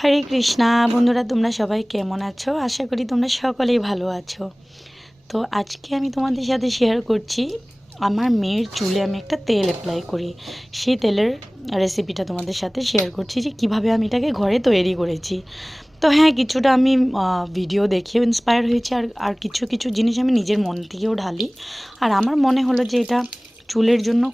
হরে কৃষ্ণা বন্ধুরা, তোমরা সবাই কেমন আছো? আশা করি তোমরা সকলেই ভালো আছো। তো আজকে আমি তোমাদের সাথে শেয়ার করছি আমার মেয়ের চুলে আমি একটা তেল অ্যাপ্লাই করি, সেই তেলের রেসিপিটা তোমাদের সাথে শেয়ার করছি যে কিভাবে আমি এটাকে ঘরে তৈরি করেছি। তো হ্যাঁ, কিছুটা আমি ভিডিও দেখেও ইন্সপায়ার হয়েছি, আর কিছু কিছু জিনিস আমি নিজের মন থেকেও ঢালি। আর আমার মনে হলো যে এটা চুলের জন্য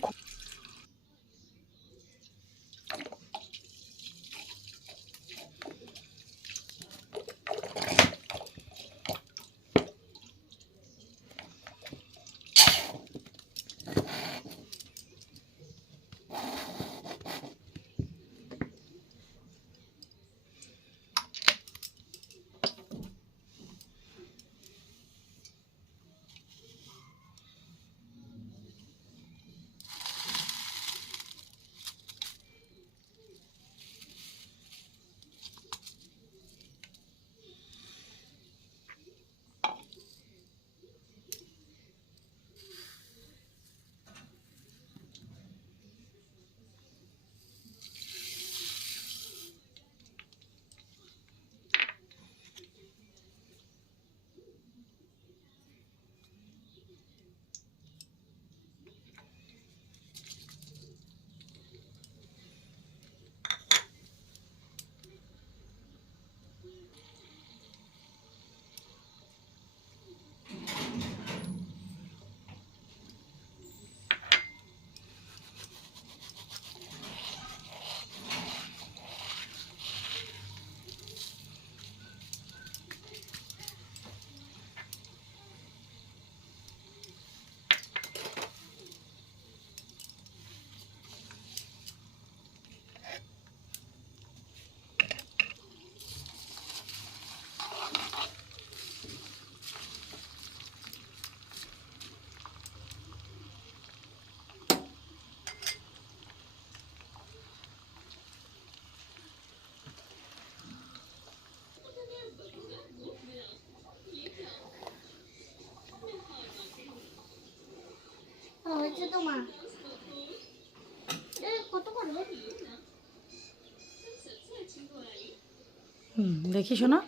দেখি শোনো।